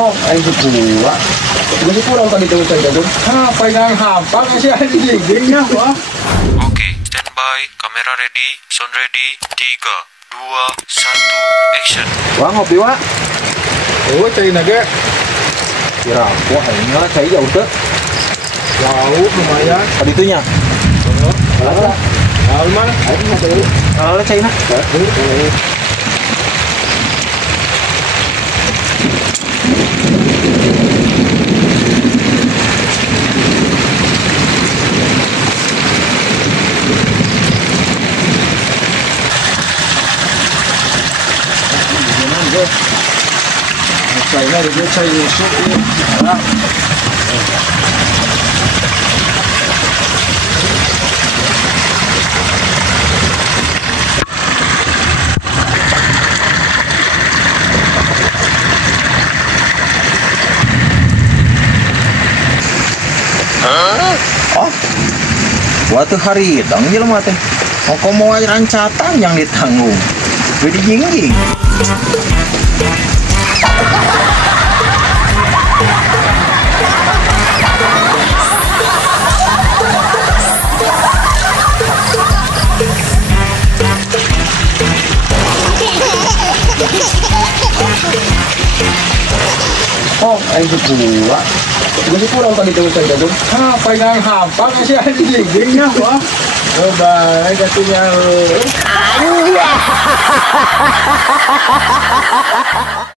Oh, ay pula. Masih kurang tadi tuh saya jago. Apa yang hafal masih ada di dindingnya, Wah. Oke, standby, kamera ready, sound ready, 3, 2, 1, action. Wah, ngopi, Wah. Oh, cari naga. Kira, wah, ini lah cai jauh tuh. Jauh lumayan. Tadi itunya. Ada. Mana? Ayo, mau dulu. Kalau cai nak. Cari naga dia cari sup ini. Oh, waktu hari dong jelema teh. Mau rancatan yang ditanggung. Jadi jingging. Oh, ay pula. Masih kurang tadi tuh saya jago. Apa yang hafal masih ada di dindingnya, Wah. Baik, katanya.